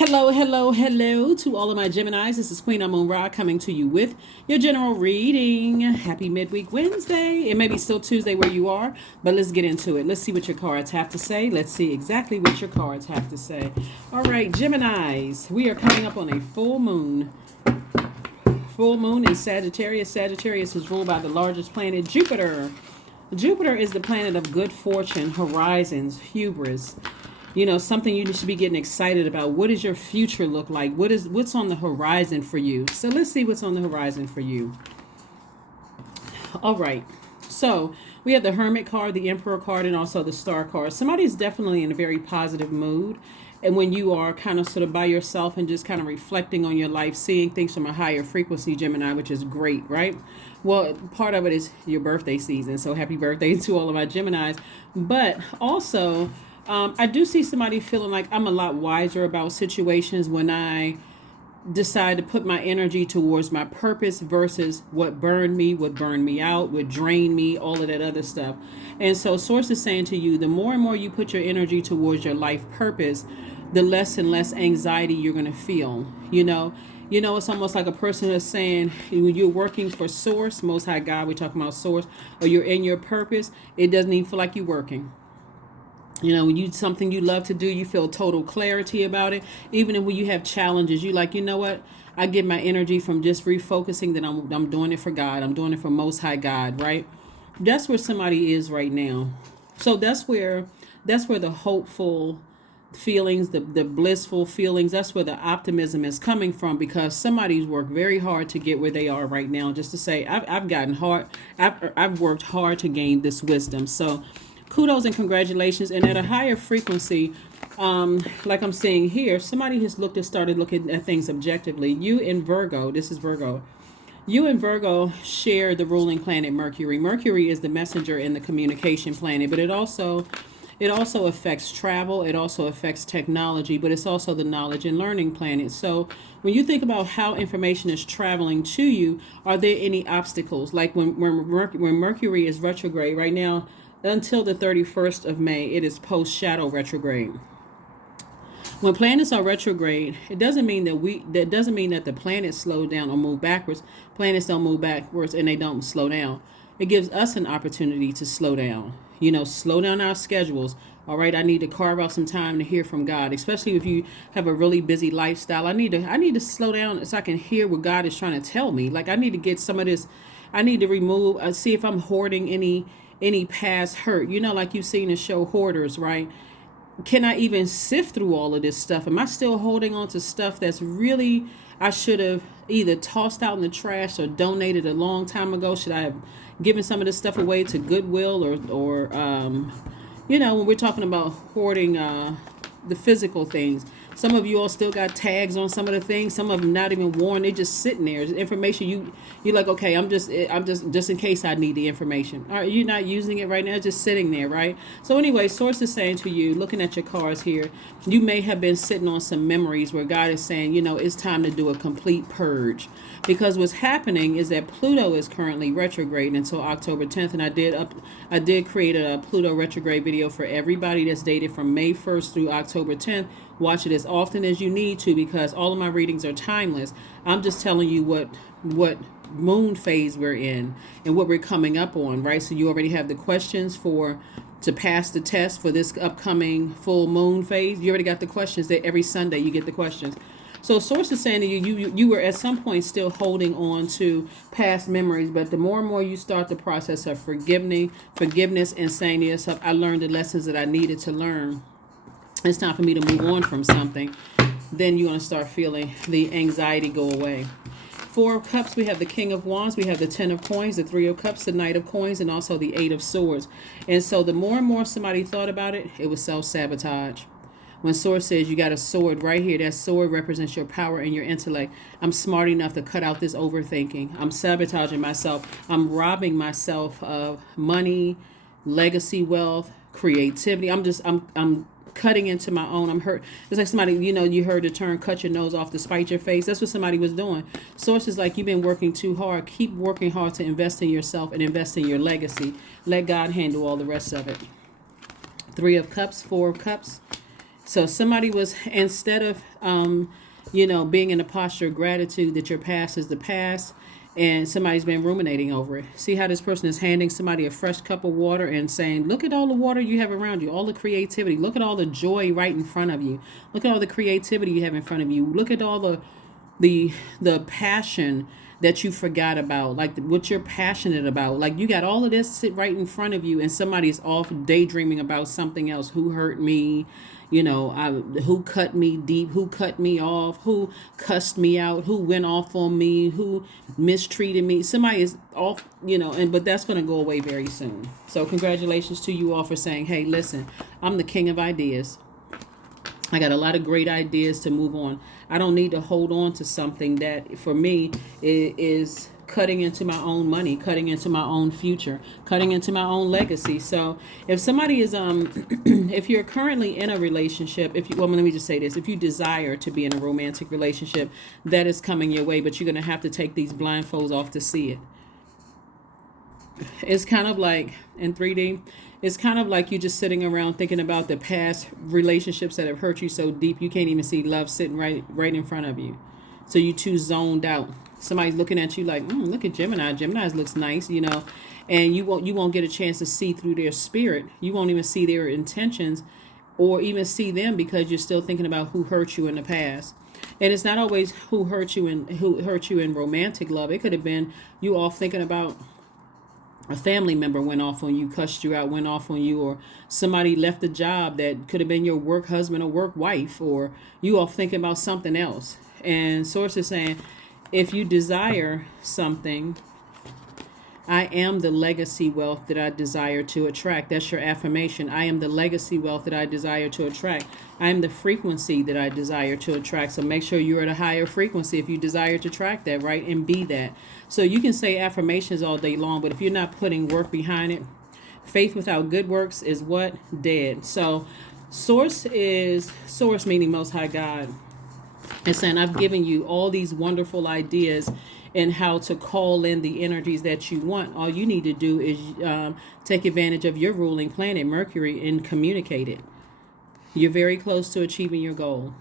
Hello, hello, hello to all of my Geminis. This is Queen Amun Ra coming to you with your general reading. Happy midweek Wednesday. It may be still Tuesday where you are, but let's get into it. Let's see what your cards have to say. Let's see exactly what your cards have to say. All right, Geminis, we are coming up on a full moon. Full moon in Sagittarius. Sagittarius is ruled by the largest planet, Jupiter. Jupiter is the planet of good fortune, horizons, hubris. You know, something you should be getting excited about. What does your future look like? What's on the horizon for you? So let's see what's on the horizon for you. All right. So we have the Hermit card, the Emperor card, and also the Star card. Somebody's definitely in a very positive mood. And when you are kind of sort of by yourself and just kind of reflecting on your life, seeing things from a higher frequency, Gemini, which is great, right? Well, part of it is your birthday season. So happy birthday to all of my Geminis. But also, I do see somebody feeling like I'm a lot wiser about situations when I decide to put my energy towards my purpose versus what burned me, would burn me out, would drain me, all of that other stuff. And so Source is saying to you, the more and more you put your energy towards your life purpose, the less and less anxiety you're going to feel. You know, it's almost like a person is saying when you're working for Source, Most High God, we're talking about Source, or you're in your purpose, it doesn't even feel like you're working. You know, when you something you love to do, you feel total clarity about it. Even when you have challenges, you like, you know what? I get my energy from just refocusing that I'm doing it for God. I'm doing it for Most High God, right? That's where somebody is right now. So that's where the hopeful feelings, the blissful feelings, that's where the optimism is coming from, because somebody's worked very hard to get where they are right now. Just to say, I've gotten hard. I've worked hard to gain this wisdom. So kudos and congratulations. And at a higher frequency, like I'm seeing here, somebody has started looking at things objectively. You and Virgo, this is Virgo. You and Virgo share the ruling planet Mercury. Mercury is the messenger and the communication planet, but it also affects travel. It also affects technology, but it's also the knowledge and learning planet. So when you think about how information is traveling to you, are there any obstacles? Like when Mercury is retrograde right now, until the 31st of May, it is post-shadow retrograde. When planets are retrograde, it doesn't mean that the planets slow down or move backwards. Planets don't move backwards and they don't slow down. It gives us an opportunity to slow down. You know, slow down our schedules. All right, I need to carve out some time to hear from God, especially if you have a really busy lifestyle. I need to slow down so I can hear what God is trying to tell me. Like, I need to get some of this. I need to remove. See if I'm hoarding any past hurt. You know, like you've seen the show Hoarders, right? Can I even sift through all of this stuff? Am I still holding on to stuff that's really, I should have either tossed out in the trash or donated a long time ago? Should I have given some of this stuff away to Goodwill or you know, when we're talking about hoarding the physical things? Some of you all still got tags on some of the things. Some of them not even worn. They're just sitting there. It's information you're like, okay, I'm just in case I need the information. Are you not using it right now? It's just sitting there, right? So anyway, Source is saying to you, looking at your cards here, you may have been sitting on some memories where God is saying, you know, it's time to do a complete purge. Because what's happening is that Pluto is currently retrograde until October 10th, and I did create a Pluto retrograde video for everybody that's dated from May 1st through October 10th. Watch it as often as you need to, because all of my readings are timeless. I'm just telling you what moon phase we're in and what we're coming up on, right? So you already have the questions to pass the test for this upcoming full moon phase. You already got the questions. That every Sunday you get the questions. So Source is saying to you were at some point still holding on to past memories, but the more and more you start the process of forgiveness and saying to yourself, I learned the lessons that I needed to learn. It's time for me to move on from something. Then you're going to start feeling the anxiety go away. Four of Cups, we have the King of Wands, we have the Ten of Coins, the Three of Cups, the Knight of Coins, and also the Eight of Swords. And so the more and more somebody thought about it, it was self-sabotage. When Source says you got a sword right here, that sword represents your power and your intellect. I'm smart enough to cut out this overthinking. I'm sabotaging myself. I'm robbing myself of money, legacy, wealth, creativity. I'm cutting into my own. I'm hurt. It's like somebody, you know, you heard the term cut your nose off to spite your face. That's what somebody was doing. Source is like, you've been working too hard. Keep working hard to invest in yourself and invest in your legacy. Let God handle all the rest of it. Three of Cups, Four of Cups. So somebody was, instead of, being in a posture of gratitude that your past is the past, and somebody's been ruminating over it. See how this person is handing somebody a fresh cup of water and saying, look at all the water you have around you, all the creativity. Look at all the joy right in front of you. Look at all the creativity you have in front of you. Look at all the passion that you forgot about, like what you're passionate about. Like you got all of this sit right in front of you, and somebody's off daydreaming about something else. Who hurt me? Who cut me deep? Who cut me off? Who cussed me out? Who went off on me? Who mistreated me? Somebody is off, but that's going to go away very soon. So congratulations to you all for saying, hey, listen, I'm the king of ideas. I got a lot of great ideas to move on. I don't need to hold on to something that for me is cutting into my own money, cutting into my own future, cutting into my own legacy. So if somebody is, if you're currently in a relationship, let me just say this. If you desire to be in a romantic relationship, that is coming your way, but you're going to have to take these blindfolds off to see it. It's kind of like in 3D, it's kind of like you just sitting around thinking about the past relationships that have hurt you so deep you can't even see love sitting right in front of you. So you too zoned out. Somebody's looking at you like, look at Gemini. Gemini looks nice, and you won't get a chance to see through their spirit. You won't even see their intentions or even see them because you're still thinking about who hurt you in the past. And it's not always who hurt you in romantic love. It could have been you all thinking about a family member went off on you, cussed you out, went off on you, or somebody left a job that could have been your work husband or work wife, or you all thinking about something else. And Source is saying, if you desire something, I am the legacy wealth that I desire to attract. That's your affirmation. I am the legacy wealth that I desire to attract. I am the frequency that I desire to attract. So make sure you're at a higher frequency if you desire to attract that, right? And be that. So you can say affirmations all day long, but if you're not putting work behind it, faith without good works is what? Dead. So source meaning Most High God. And saying, I've given you all these wonderful ideas and how to call in the energies that you want. All you need to do is take advantage of your ruling planet, Mercury, and communicate it. You're very close to achieving your goal.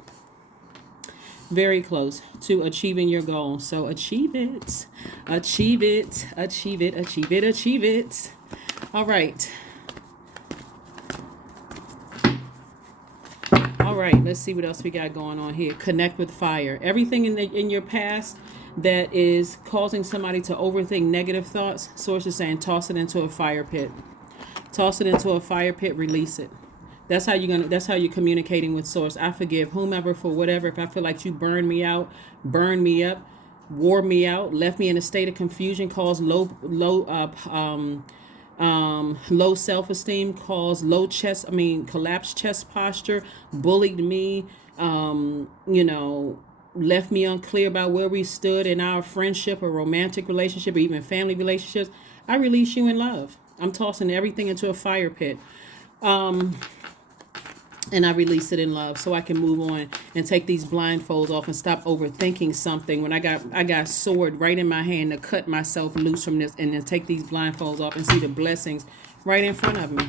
Very close to achieving your goal. So achieve it. Achieve it. Achieve it. Achieve it. Achieve it. All right. All right. Let's see what else we got going on here. Connect with fire. Everything in your past that is causing somebody to overthink negative thoughts, Source is saying toss it into a fire pit. Toss it into a fire pit, release it. That's how you're communicating with Source. I forgive whomever for whatever. If I feel like you burned me out, burned me up, wore me out, left me in a state of confusion, caused low self-esteem, caused collapsed chest posture, bullied me, left me unclear about where we stood in our friendship or romantic relationship or even family relationships, I release you in love. I'm tossing everything into a fire pit. And I release it in love so I can move on and take these blindfolds off and stop overthinking something when I got sword right in my hand to cut myself loose from this and then take these blindfolds off and see the blessings right in front of me.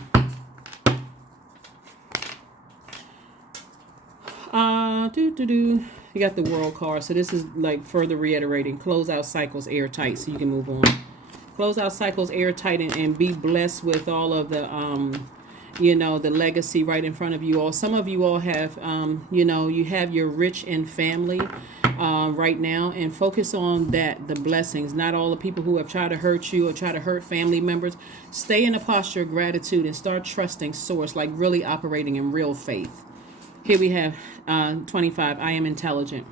You got the World card. So this is like further reiterating. Close out cycles airtight so you can move on. Close out cycles airtight and be blessed with all of the the legacy right in front of you all. Some of you all have, you have your rich in family right now, and focus on that, the blessings, not all the people who have tried to hurt you or try to hurt family members. Stay in a posture of gratitude and start trusting Source, like really operating in real faith. Here we have 25. I am intelligent.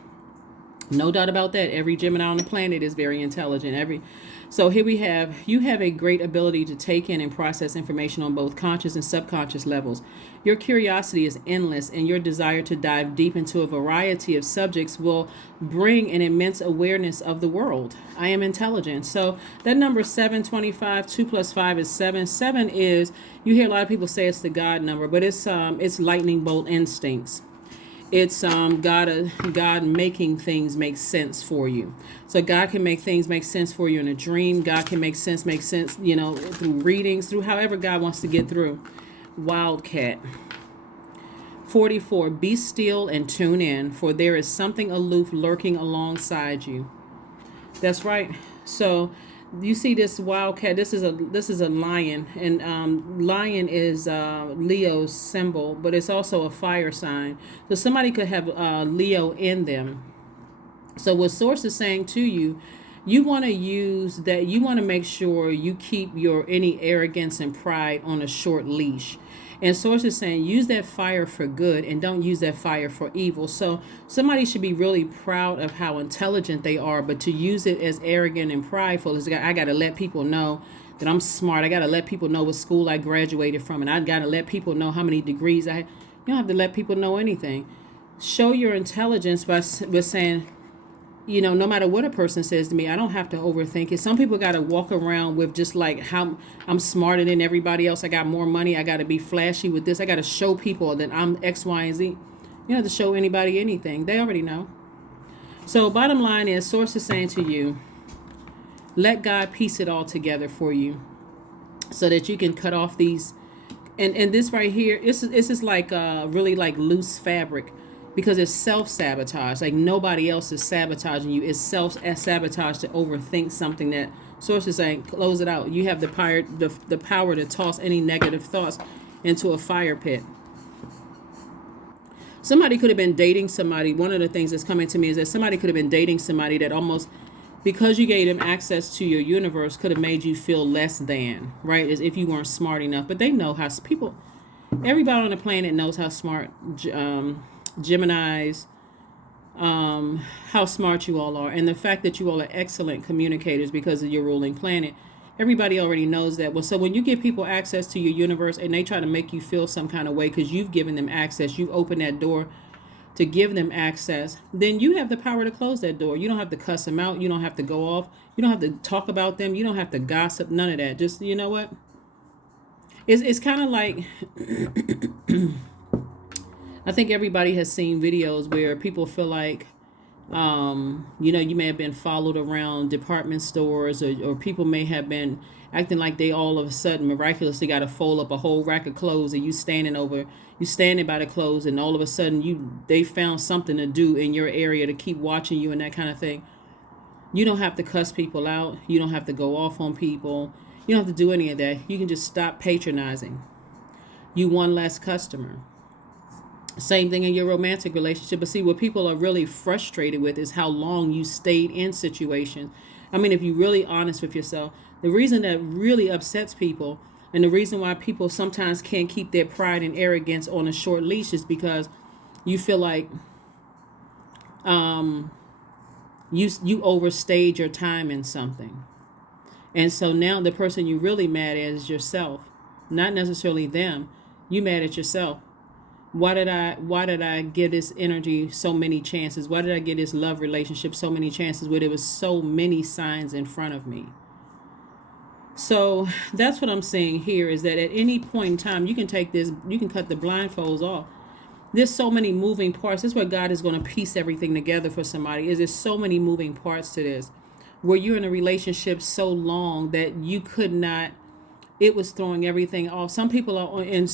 No doubt about that. Every Gemini on the planet is very intelligent. So here we have, you have a great ability to take in and process information on both conscious and subconscious levels. Your curiosity is endless, and your desire to dive deep into a variety of subjects will bring an immense awareness of the world. I am intelligent. So that number 725, 2 plus 5 is 7. 7 is, you hear a lot of people say it's the God number, but it's lightning bolt instincts. It's God making things make sense for you. So God can make things make sense for you in a dream. God can make sense, through readings, through however God wants to get through. Wildcat. 44, be still and tune in, for there is something aloof lurking alongside you. That's right. So you see this wildcat. This is a lion, and lion is Leo's symbol, but it's also a fire sign. So somebody could have Leo in them. So what source is saying to you, you want to use that. You want to make sure you keep your any arrogance and pride on a short leash. And source is saying use that fire for good and don't use that fire for evil. So somebody should be really proud of how intelligent they are, but to use it as arrogant and prideful is I got to let people know that I'm smart. I got to let people know what school I graduated from, and I got to let people know how many degrees I had. You don't have to let people know anything. Show your intelligence by saying, no matter what a person says to me, I don't have to overthink it. Some people got to walk around with just like how I'm smarter than everybody else. I got more money. I got to be flashy with this. I got to show people that I'm X, Y, and Z. You don't have to show anybody anything. They already know. So bottom line is, source is saying to you, let God piece it all together for you so that you can cut off these. And this right here, this is like really like loose fabric. Because it's self-sabotage. Like nobody else is sabotaging you. It's self-sabotage to overthink something that source is saying, close it out. You have the power to toss any negative thoughts into a fire pit. Somebody could have been dating somebody. One of the things that's coming to me is that somebody could have been dating somebody that almost, because you gave them access to your universe, could have made you feel less than, right? As if you weren't smart enough. But they know how everybody on the planet knows how smart Geminis, how smart you all are, and the fact that you all are excellent communicators because of your ruling planet. Everybody already knows that. Well, so when you give people access to your universe and they try to make you feel some kind of way because you've given them access, you've opened that door to give them access, then you have the power to close that door. You don't have to cuss them out. You don't have to go off. You don't have to talk about them. You don't have to gossip. None of that. Just, you know what? It's kind of like... I think everybody has seen videos where people feel like, you may have been followed around department stores, or people may have been acting like they all of a sudden miraculously got to fold up a whole rack of clothes, and you standing by the clothes, and all of a sudden they found something to do in your area to keep watching you and that kind of thing. You don't have to cuss people out. You don't have to go off on people. You don't have to do any of that. You can just stop patronizing. You one less customer. Same thing in your romantic relationship. But see, what people are really frustrated with is how long you stayed in situations. I mean, if you're really honest with yourself, the reason that really upsets people, and the reason why people sometimes can't keep their pride and arrogance on a short leash, is because you feel like you overstayed your time in something. And so now the person you're really mad at is yourself, not necessarily them. You mad at yourself. Why did I give this energy so many chances? Why did I give this love relationship so many chances where there was so many signs in front of me? So that's what I'm saying here, is that at any point in time, you can cut the blindfolds off. There's so many moving parts. That's where God is going to piece everything together for somebody. There's so many moving parts to this, where you're in a relationship so long that you could not, it was throwing everything off. Some people are in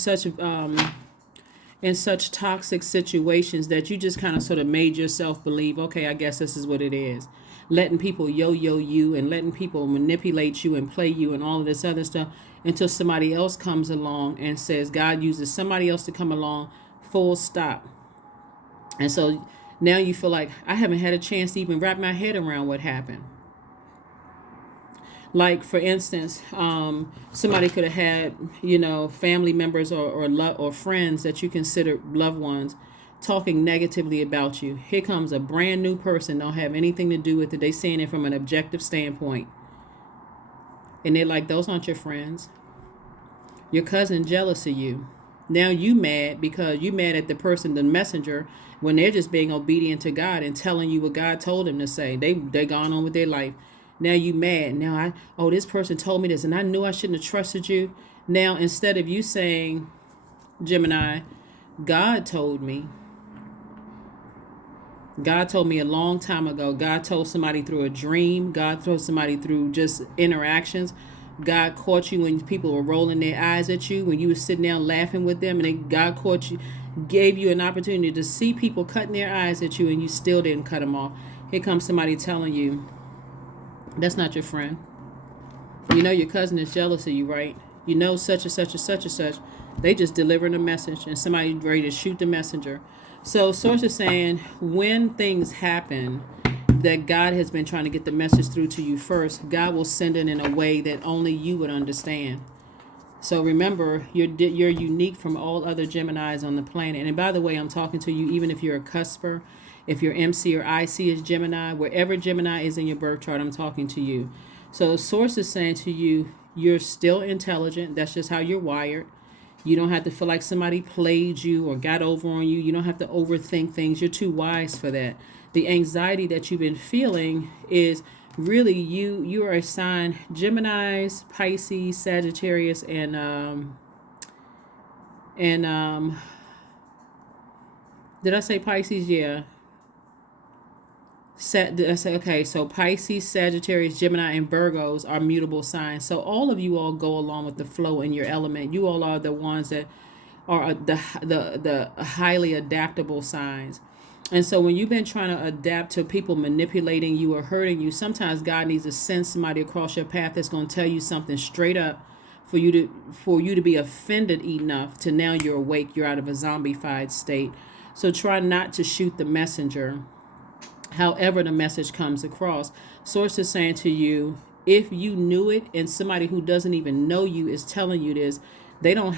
such toxic situations that you just kind of sort of made yourself believe, okay, I guess this is what it is. Letting people yo-yo you and letting people manipulate you and play you and all of this other stuff until somebody else comes along and says God uses somebody else to come along, full stop. And so now you feel like I haven't had a chance to even wrap my head around what happened. Like, for instance, somebody could have had, family members or friends that you consider loved ones talking negatively about you. Here comes a brand new person, don't have anything to do with it. They seeing it from an objective standpoint. And they're like, those aren't your friends. Your cousin jealous of you. Now you mad because you mad at the person, the messenger, when they're just being obedient to God and telling you what God told them to say. They gone on with their life. Now you mad. Now this person told me this and I knew I shouldn't have trusted you. Now, instead of you saying, Gemini, God told me a long time ago. God told somebody through a dream. God told somebody through just interactions. God caught you when people were rolling their eyes at you, when you were sitting down laughing with them, and God caught you. gave you an opportunity to see people cutting their eyes at you and you still didn't cut them off. Here comes somebody telling you, that's not your friend. You know your cousin is jealous of you, right? You know such and such and such and such. They just delivering a message and somebody ready to shoot the messenger. So source is saying when things happen that God has been trying to get the message through to you first, God will send it in a way that only you would understand. So remember, you're unique from all other Geminis on the planet. And by the way, I'm talking to you even if you're a cusper, if your MC or IC is Gemini, wherever Gemini is in your birth chart, I'm talking to you. So source is saying to you, you're still intelligent. That's just how you're wired. You don't have to feel like somebody played you or got over on you. You don't have to overthink things. You're too wise for that. The anxiety that you've been feeling is really you are a sign Geminis, Pisces, Sagittarius, and did I say Pisces? Yeah. Did I say okay? So Pisces, Sagittarius, Gemini, and Virgos are mutable signs. So all of you all go along with the flow in your element. You all are the ones that are the highly adaptable signs. And so when you've been trying to adapt to people manipulating you or hurting you, sometimes God needs to send somebody across your path that's going to tell you something straight up for you to be offended enough to now you're awake, you're out of a zombified state. So try not to shoot the messenger. However the message comes across. Source is saying to you, if you knew it and somebody who doesn't even know you is telling you this, they don't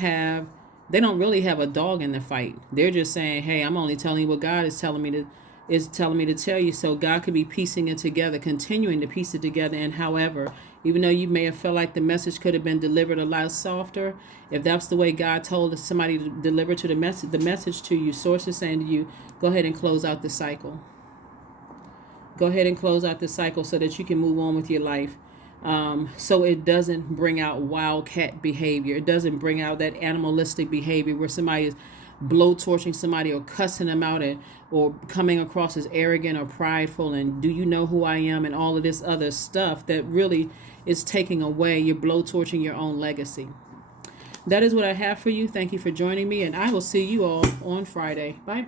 really have a dog in the fight. They're just saying, hey, I'm only telling you what God is telling me to tell you. So God could be piecing it together, continuing to piece it together. And however, even though you may have felt like the message could have been delivered a lot softer, if that's the way God told somebody to deliver to the message to you, source is saying to you, go ahead and close out the cycle. Go ahead and close out the cycle so that you can move on with your life. So it doesn't bring out wildcat behavior. It doesn't bring out that animalistic behavior where somebody is blowtorching somebody or cussing them out or coming across as arrogant or prideful and do you know who I am and all of this other stuff that really is taking away. You're blowtorching your own legacy. That is what I have for you. Thank you for joining me, and I will see you all on Friday. Bye.